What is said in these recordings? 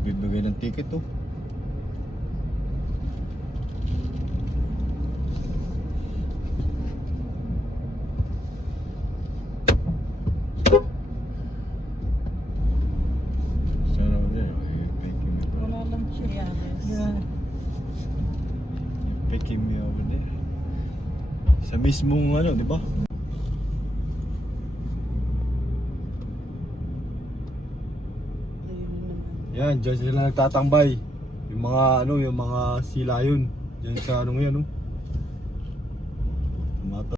Nagbibigay ng ticket to. Sana ulit. Picking me. Wala lang siya. Yeah. Picking me over there. Sa mismong ano, di ba? Yan, dyan sila nagtatambay. Yung mga ano, yung mga sila yun. Dyan sa ano yan, no? Mata.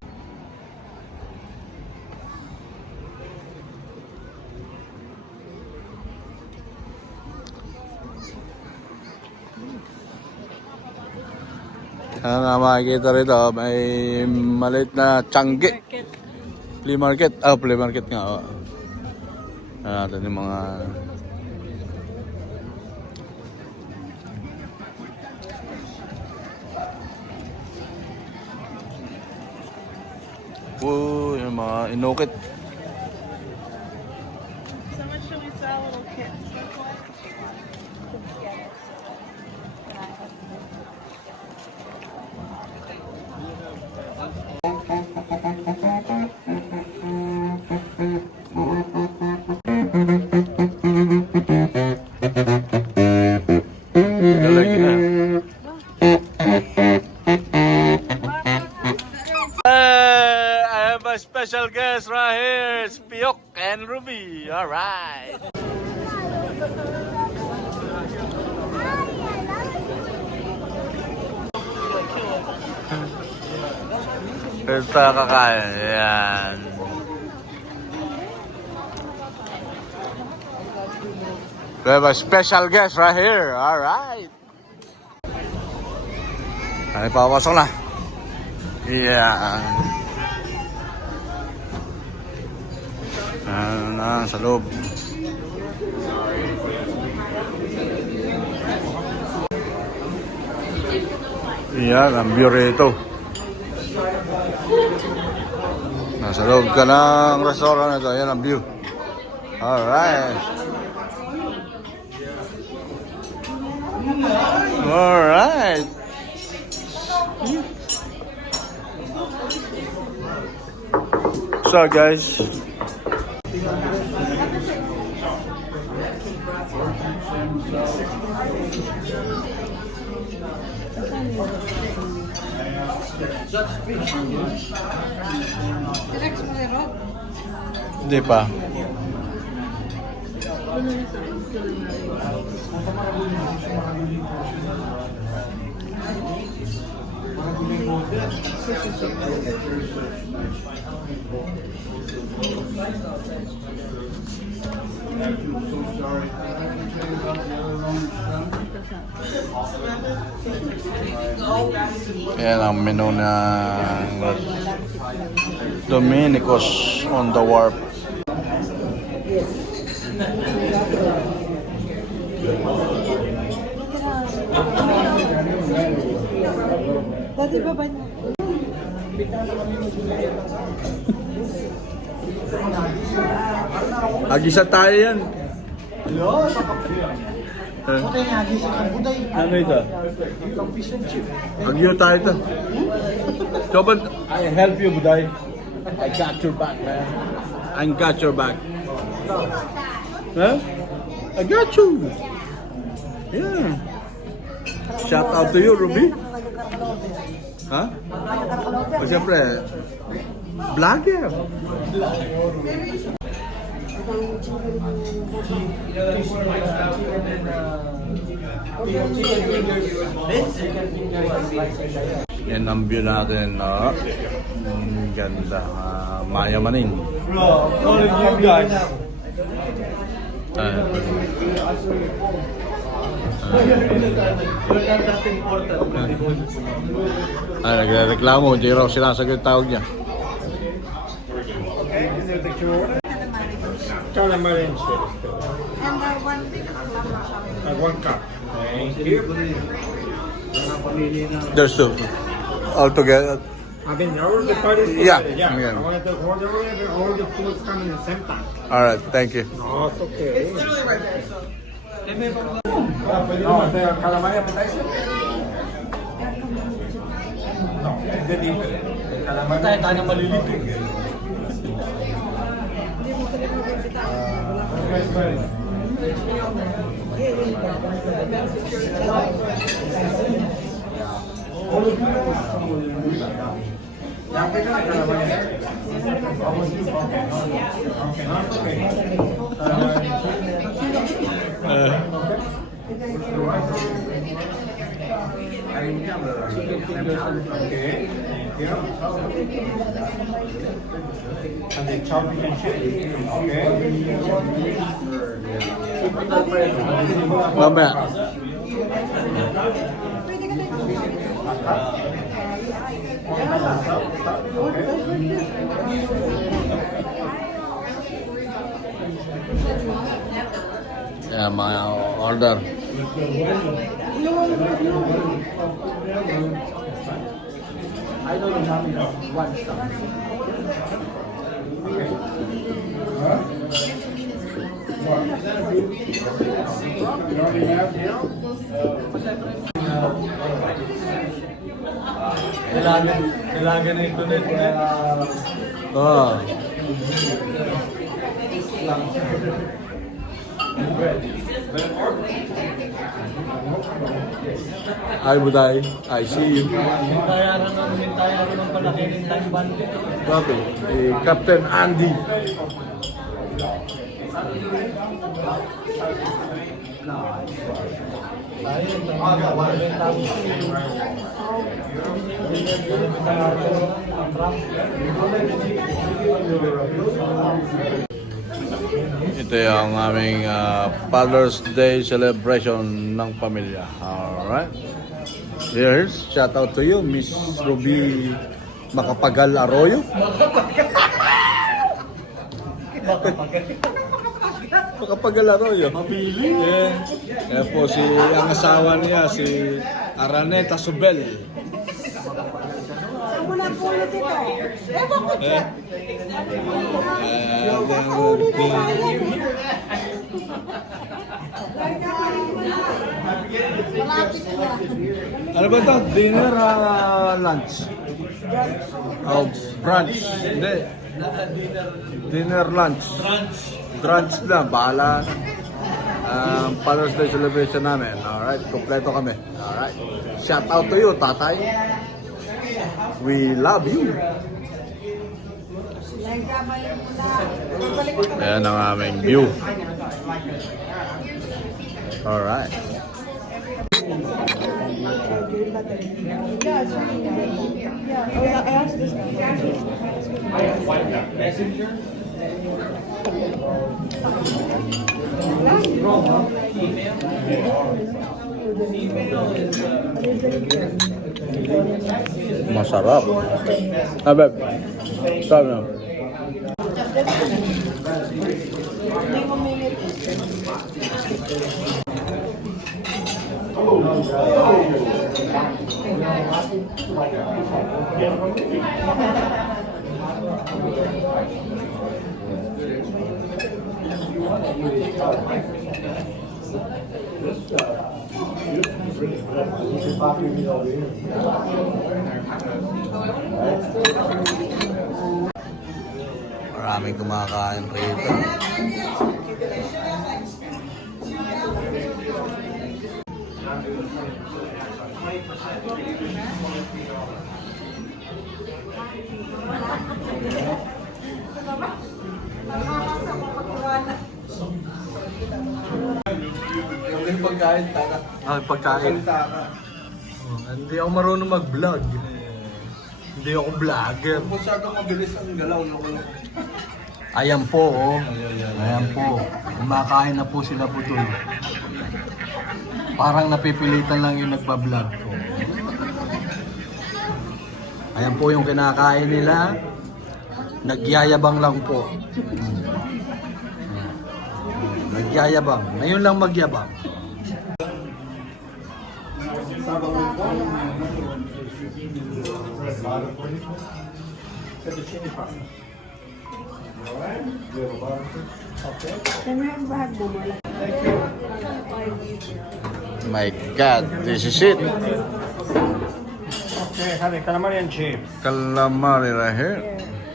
Ano na makikita rito, may maliit na Changi. Flea market. Flea market nga. Oh. Ano natin yung mga... yung mga inukit. So much should we sell little kits? I have a special guest right here. It's Piyok and Ruby. All right. Ito kakain. Yan. We have a special guest right here. All right. Ay, papasok na. Yeah. Ano na, sa loob. Yan, ang view rito. Nasa loob ka ng restaurant ito. Yan ang view. Alright. Alright. So guys, hindi pa. Yan ang menu ng Dominicos on the Wharf. Dati ba ba niya? Agisa tayo yan. Ano ito? Agyo tayo ito. Coba, I help you, Buday. I got your back, man. I got your back. Huh? I got you. Yeah. Shout out to you, Ruby. Ha? O siyempre, vlogger. Yan ang view natin, no? Ganda. Mayamanin. Bro, calling you guys. Nagreklamo, hindi raw sinasagot tawag niya. Calamari. And One cup. Thank you. There's two. All together. I mean, all the parties. Yeah. Yeah. Yeah. I wanted to order it, all the foods come in the same time. Alright, thank you. No, it's okay. It's literally right there. So. No, the calamari appetizer? No, it's the different. The calamari. Tayo na malilipig. Okay, thank you. And the chopped and chili. Okay. Mamaya. Yeah, my order. I don't have one stuff. You already have here? Kailangan na ito na ito na. Oh. Hi, Buday. I see you. Mintayaran ng palaki ng Taliban. Grabe. Captain Andy. Ayun, nakagawa na yung tapos. Ito yung aming Father's Day celebration ng pamilya. Alright. Here's, shout out to you, Miss Ruby Makapagal Arroyo. Makapagal Arroyo. Mapili. Yeah. Kaya po si ang asawa niya, si Araneta Subel. Saan mo napulot ito? Ewan ko dyan. Ulit na tayo. Malapit na. Ano ba ito? Dinner, lunch? Oh, brunch. Hindi. Dinner, lunch. Brunch lang, bahala na. Father's Day celebration namin. Alright, kompleto kami. Alright. Shout out to you, tatay. We love you. Ayan ang aming view. Alright. Yeah, it's really good. Yeah. Oh, yeah, I asked this guy. Masarap. Abeb. Sabi mo. Maraming kumakain rito. Yung pagkain, taka. Pagkain. Hindi ako marunong mag-vlog. Hindi ako vlogger. Masyadong mabilis ang galaw ng Ayan po, oh. Ayan po. Kumakain na po sila putol. Parang napipilitan lang yung nagpa-vlog ko. Ayan po yung kinakain nila. Nagyayabang lang po. Nagyayabang. Ngayon lang magyabang. Can we have bag mo? My God, this is it. Okay, honey, calamari and chips. Calamari right here.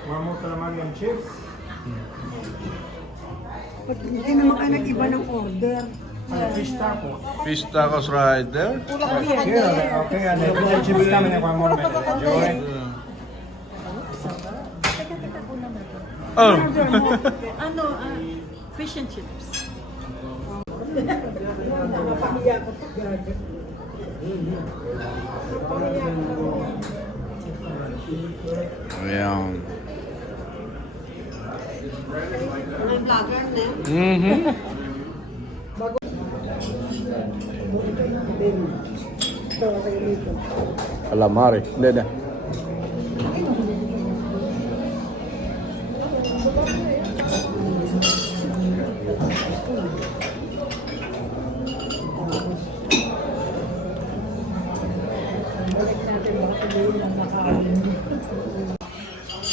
One more calamari and chips. Ba't hindi naman kayo nag-iba ng order? And fish tacos. Fish tacos right there. Kulang ko yan. Here, okay, and the fish and chips coming in 1 more minute. Enjoy. Oh. Ano, fish and chips. Napahiya ko to, gago. Ayan. May vlogger na yan. Mm-hmm. Calamari. Hindi, hindi.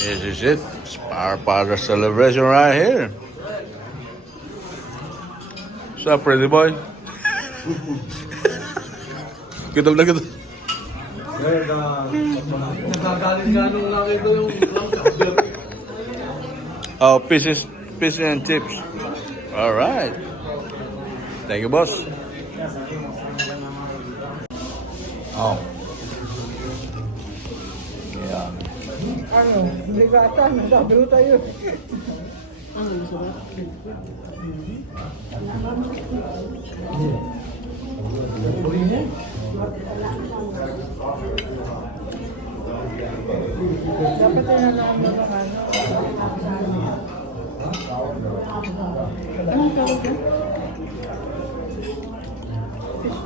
This is it. It's our father celebration right here. What's up, pretty boy? Gutom na gutom. Nagagaling nga nung nakita yung Oh, pieces and chips. All right. Thank you, boss. Oh. Yeah. Ano? Hindi ka ata, nagdablo tayo. Dapat tinanong mo naman. Anong tawag yan?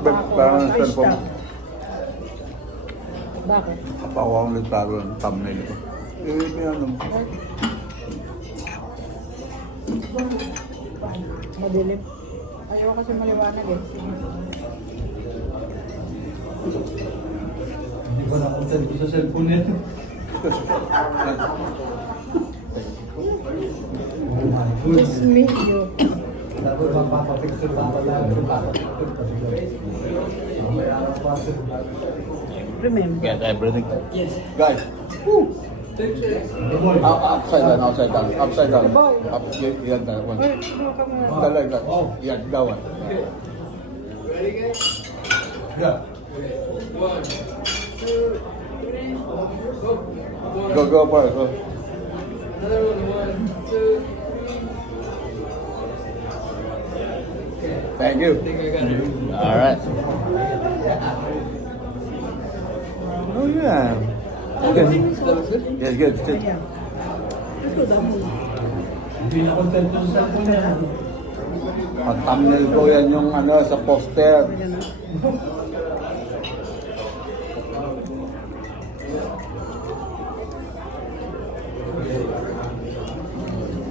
Parang ang cellphone. Bakit? Kapawang litaro ng thumbnail ko. May ano. Madilim. Ayaw kasi maliwanag eh. Sige. Hindi ko na-content ko sa cellphone nito. It's me, you. Tapos mapapapicture pa pala. Remember. Get everything. Yes. Guys. Upside down, upside down, upside down. Up, yan, that one. Ay, no, come on. Like that. Yan, that one. Yeah. Go, Park, go. Thank you. All right. Oh yeah. Good. Yes, good. Good. Ito daw mo. Hindi na-content ko sa cellphone niya. Thumbnail ko yan yung ano sa poster.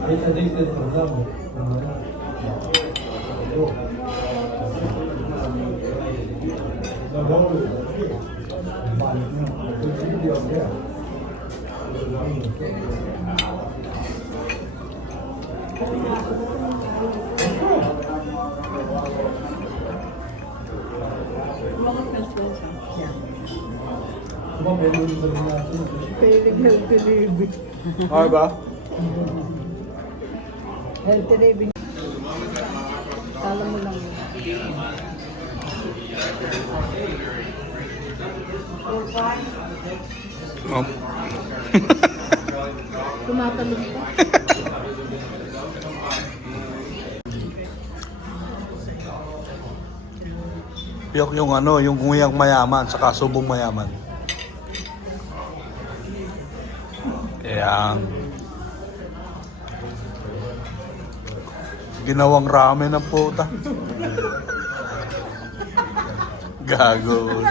It's addicted to them. Feeling healthy living. Okay ba? Healthy living. Kala mo lang. Oh. Tumatalon pa. Yung ano, yung nguyang mayaman sa subong mayaman. Kaya ginawang ramen ng puta. Gago.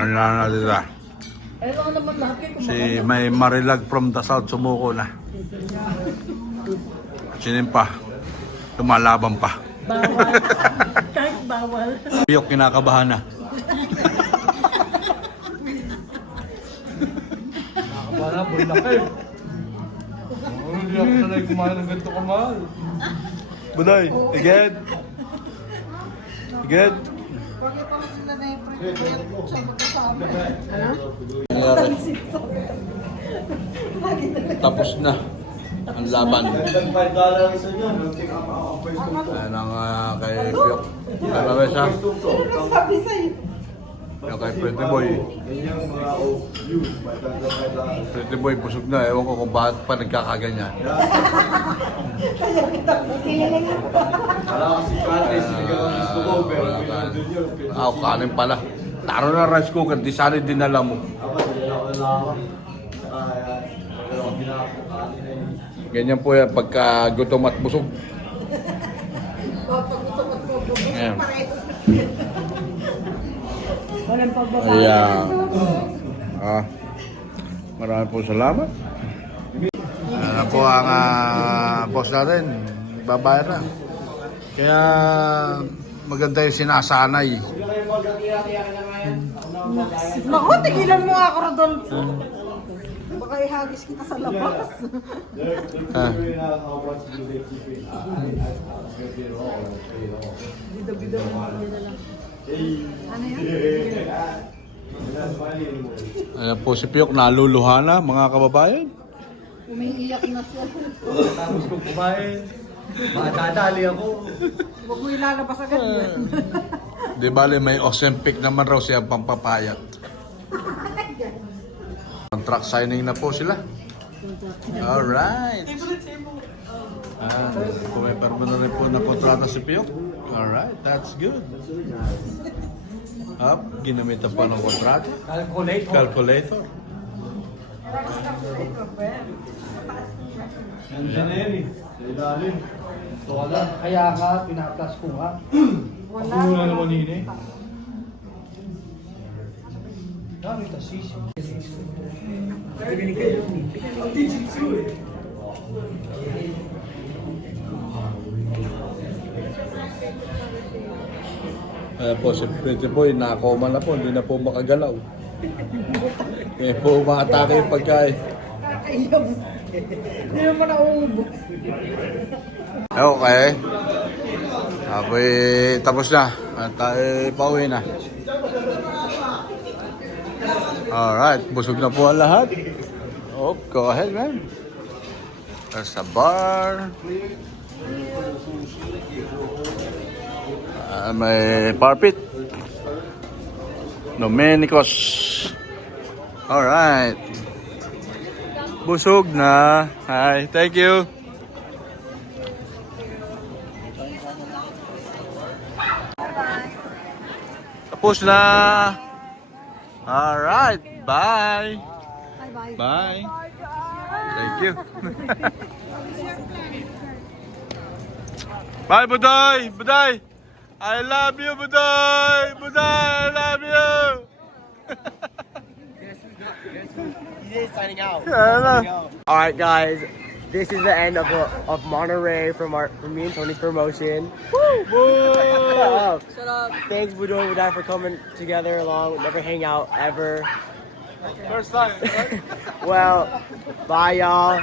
Ano na nila? Ay, lang naman lahat kayo Si may Marilag from the South sumuko na. Sinin pa. Lumalaban pa. bawal. Kahit bawal. Piyok kinakabahan na. Wala, bulak eh. Hindi ako sanay kumain ng ganito kamahal. Buday, again. Again. Nangyari. Tapos na ang laban. Ayan ang kay Piyok. Ano ba siya? Yung kay Pretty Boy. Pretty Boy busog na. Ewan ko kung bakit pa nagkakaganyan. Kanin pala. Taro na rice cooker. Di sana dinala mo. Ganyan po yan pagka gutom at busog. Ayan. Walang pagbaba. Ayan. Marami po salamat. Ayan po ang boss natin. Babayar na. Kaya maganda yung sinasanay. Naku, tigilan mo nga ako, Rodolfo. Baka ihagis kita sa labas. Ah. Bida-bida mo na lang. Ano yan? Ayan po si Piyok, naluluha na mga kababayan. Umiiyak na siya. Tapos kung kumain, makadadali ako. Huwag mo ilalabas agad yan. Di bale may Ozempic naman raw siya pampapayat. Contract signing na po sila. Alright. Pumipirma na rin po na kontrata si Piyok. Alright, that's good. Up, ginamitan pa ng kontrata. Calculator. Nandiyan na yan eh. Sa ilalim. Ito ka lang. Kaya ka, pinaplas ko nga. Wala. Ako na naman yun eh. Dami tasisi. Kaya po si Pretty Boy, nakakoma na po, hindi na po makagalaw. Kaya po umaatake yung pagkain. Ayun. Hindi naman nauubos. Okay. Apoy, tapos na. At tayo pauwi na. Alright, busog na po ang lahat. Oh, go ahead, man. There's a bar. May parpit. Domenicos. Alright. Busog na. Hi, thank you. Tapos na. Alright, bye. Bye-bye. Bye. Thank you. Bye, Buday. Buday. I love you, Buday. Buday, I love you. He's signing out. Yeah, All right, guys. This is the end of Monterey from me and Tony's promotion. Woo! Shut up. Thanks, Budoy Budai, for coming together along. We'll never hang out ever. First time, right? Well, bye, y'all.